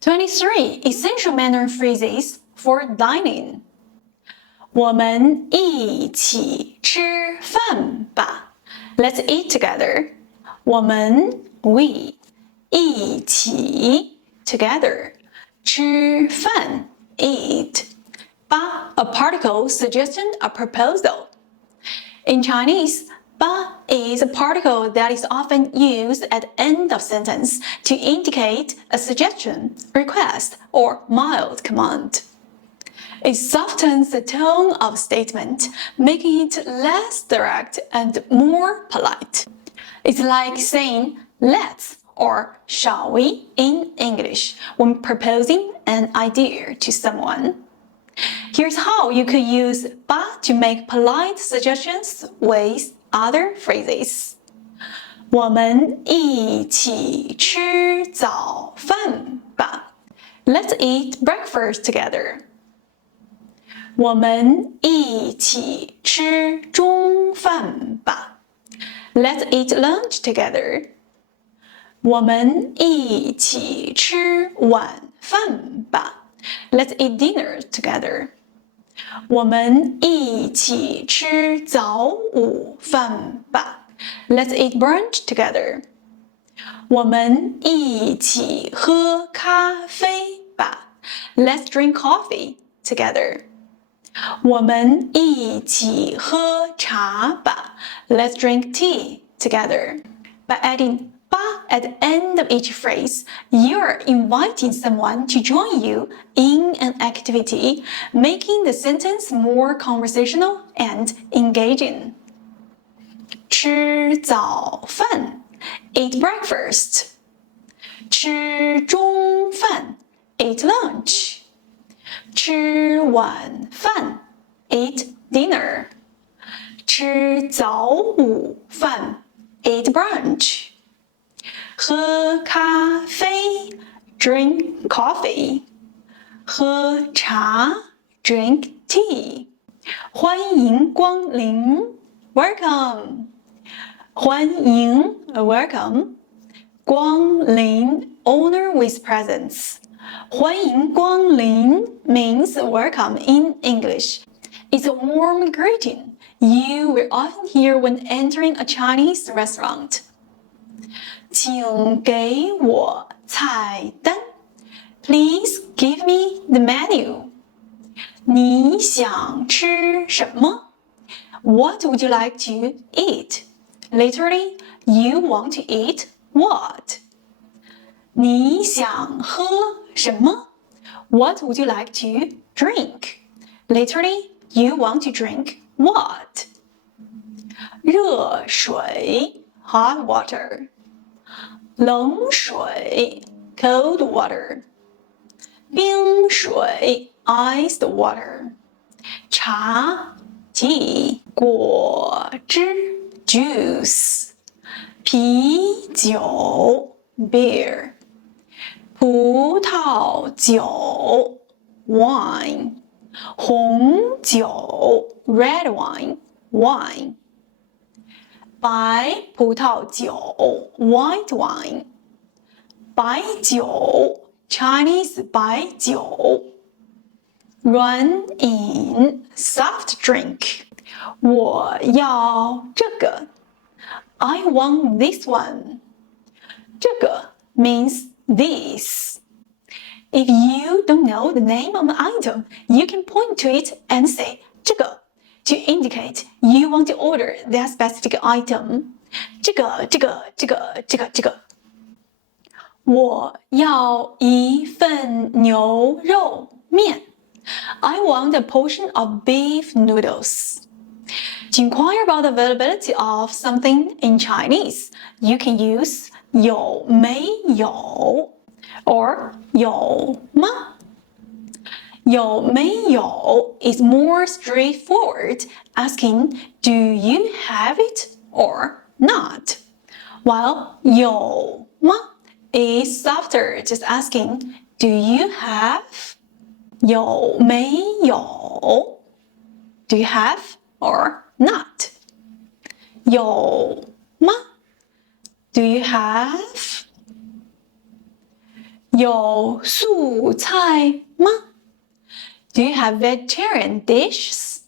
23. Essential Mandarin phrases for dining. 我们一起吃饭吧 Let's eat together. 我们 we 一起 together 吃饭 eat 吧 a particle, suggestion, a proposal. In Chinese, 吧 is a particle that is often used at the end of sentence to indicate a suggestion, request, or mild command. It softens the tone of a statement, making it less direct and more polite. It's like saying let's or shall we in English when proposing an idea to someone. Here's how you could use 吧 to make polite suggestions with other phrases. 我们一起吃早饭吧 Let's eat breakfast together. 我们一起吃中饭吧 Let's eat lunch together. 我们一起吃晚饭吧 Let's eat dinner together. 我们一起吃早午饭吧 Let's eat brunch together. 我们一起喝咖啡吧 Let's drink coffee together. 我们一起喝茶吧 Let's drink tea together. By adding 吧 at the end of each phrase, you're inviting someone to join you in an activity, making the sentence more conversational and engaging. 吃早饭 eat breakfast. 吃中饭 eat lunch. 吃晚饭 eat dinner. 吃早午饭 eat brunch. 喝咖啡 drink coffee. 喝茶 drink tea. 欢迎光临 welcome. 欢迎 welcome. 光临 honor with presence. 欢迎光临 means welcome in English. It's a warm greeting you will often hear when entering a Chinese restaurant. 请给我菜单 Please give me the menu. 你想吃什么 What would you like to eat? Literally, you want to eat what? 你想喝什么 What would you like to drink? Literally, you want to drink what? 热水 hot water. 冷水 cold water. 冰水 iced water. 茶 tea. 果汁 juice. 啤酒 beer. 葡萄酒 wine. 红酒 red wine, wine. 白葡萄酒 white wine. 白酒 Chinese 白酒。软饮 soft drink. 我要这个 I want this one. 这个 means this. If you don't know the name of an item, you can point to it and say 这个 to indicate you want to order that specific item. 这个。我要一份牛肉面 I want a portion of beef noodles. To inquire about the availability of something in Chinese, you can use 有没有 or 有吗有没有 is more straightforward, asking do you have it or not, while 有吗 is softer, just asking do you have 有没有 do you have or not 有吗 do you have 有素菜吗 Do you have vegetarian dishes?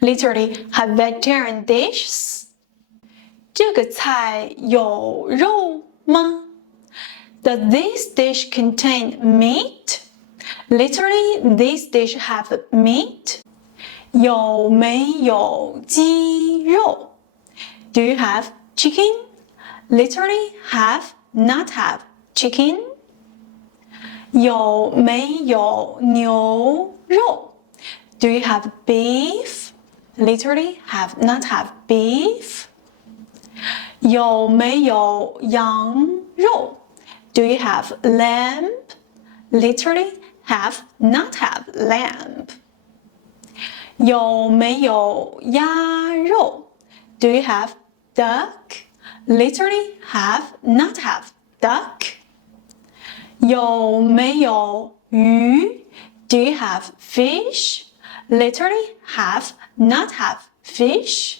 Literally, have vegetarian dishes? 这个菜有肉吗 Does this dish contain meat? Literally, this dish have meat. 有没有鸡肉 Do you have chicken? Literally, have, not have chicken. 有没有牛肉 Do you have beef? Literally, have, not have beef. 有没有羊肉 Do you have lamb? Literally, have, not have lamb. 有没有鸭肉 Do you have duck? Literally, have, not have duck. 有没有鱼 Do you have fish? Literally, have, not have fish.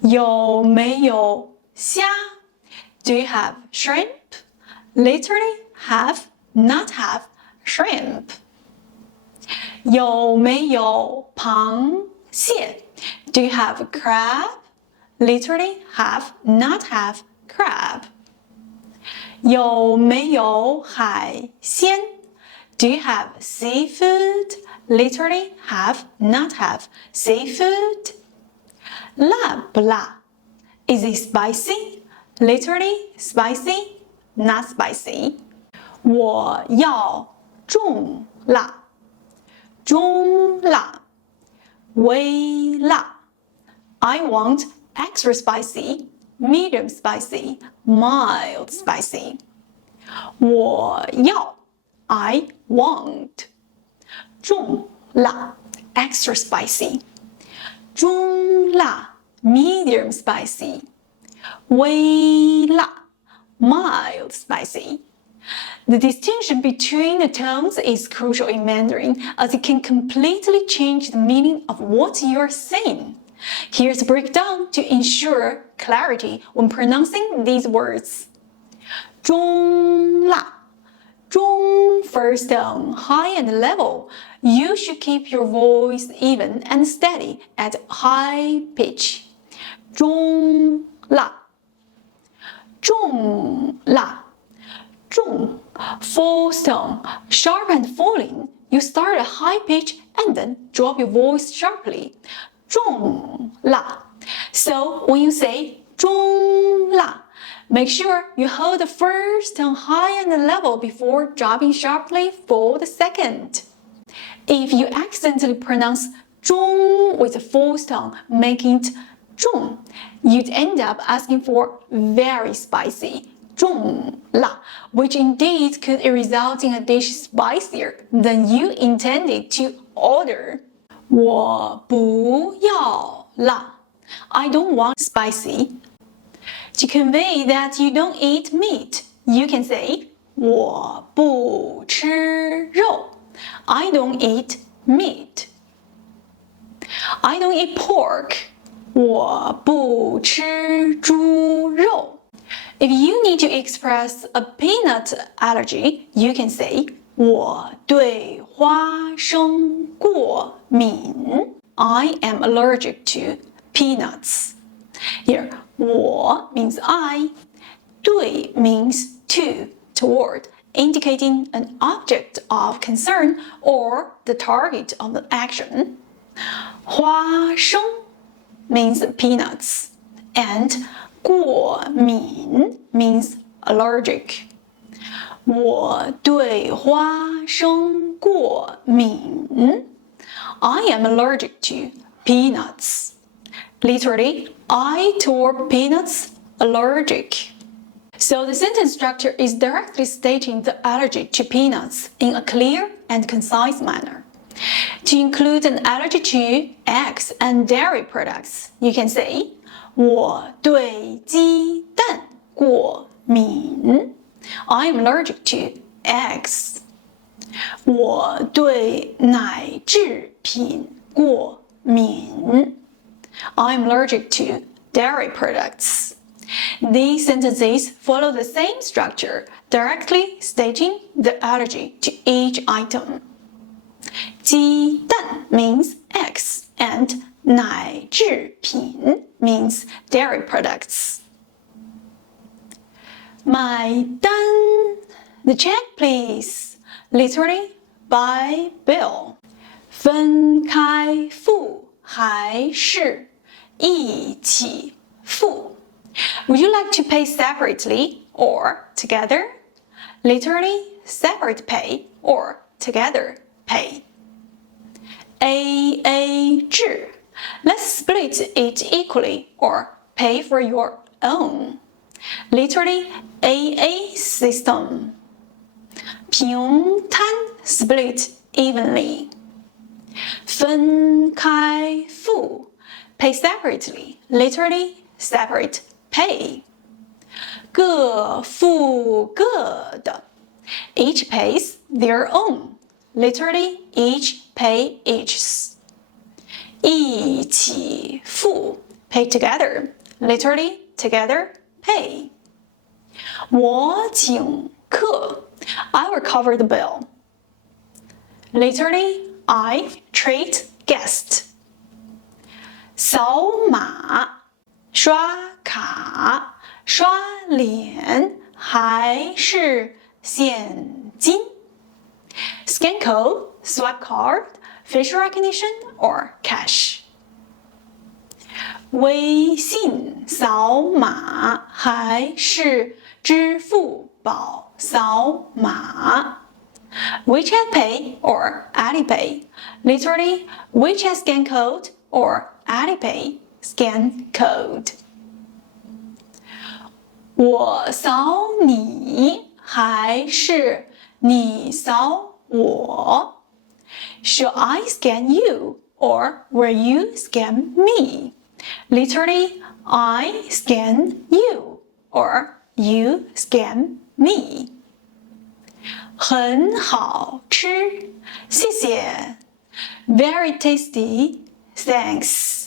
有没有虾 Do you have shrimp? Literally, have, not have shrimp. 有没有螃蟹 Do you have crab? Literally, have, not have crab. 有没有海鲜 Do you have seafood? Literally, have, not have seafood. 辣不辣 Is it spicy? Literally, spicy, not spicy. 我要重辣中辣微辣 I want extra spicy, medium spicy, mild spicy. 我要 I want 重辣 extra spicy 中辣 medium spicy 微辣 mild spicy. The distinction between the tones is crucial in Mandarin as it can completely change the meaning of what you're saying. Here's a breakdown to ensure clarity when pronouncing these words. 中辣 中 first tone, high and level. You should keep your voice even and steady at high pitch. 中辣重辣重 false tone, sharp and falling. You start at high pitch and then drop your voice sharply. 重辣 So when you say 中辣 make sure you hold the first tone high and level before dropping sharply for the second. If you accidentally pronounce 中 with a false tone, making it 重, you'd end up asking for very spicy 重辣, which indeed could result in a dish spicier than you intended to order. 我不要辣 I don't want spicy. To convey that you don't eat meat, you can say 我不吃肉 I don't eat meat. I don't eat pork 我不吃猪肉 If you need to express a peanut allergy, you can say 我对花生过敏 I am allergic to peanuts. Here, 我 means I, 对 means to, toward, indicating an object of concern or the target of the action. 花生 means peanuts, and 过敏 means allergic. 我对花生过敏 I am allergic to peanuts. Literally, I toward peanuts allergic. So the sentence structure is directly stating the allergy to peanuts in a clear and concise manner. To include an allergy to eggs and dairy products, you can say 我对鸡蛋过敏 I am allergic to eggs. 我对奶制品过敏 I am allergic to dairy products. These sentences follow the same structure, directly stating the allergy to each item. 鸡蛋 means eggs and 奶制品 means dairy products. 买单 The check please. Literally, by bill. 分开付还是一起付 Would you like to pay separately or together? Literally, separate pay or together pay. AA 制 Let's split it equally or pay for your own. Literally, AA system. 平摊 split evenly. 分开付 pay separately. Literally, separate pay. 各付各的 Each pays their own. Literally, each pay each's. 一起付 pay together. Literally, together pay. 我请客 I will cover the bill. Literally, I treat guest. 扫码刷卡刷脸还是现金 Scan code, swipe card, facial recognition, or cash. 微信扫码还是支付宝扫码 WeChat Pay or Alipay. Literally, WeChat scan code or Alipay scan code. 我扫你还是你扫我 Shall I scan you or will you scan me? Literally, I scan you or you scan me. 很好吃，谢谢。Very tasty, thanks.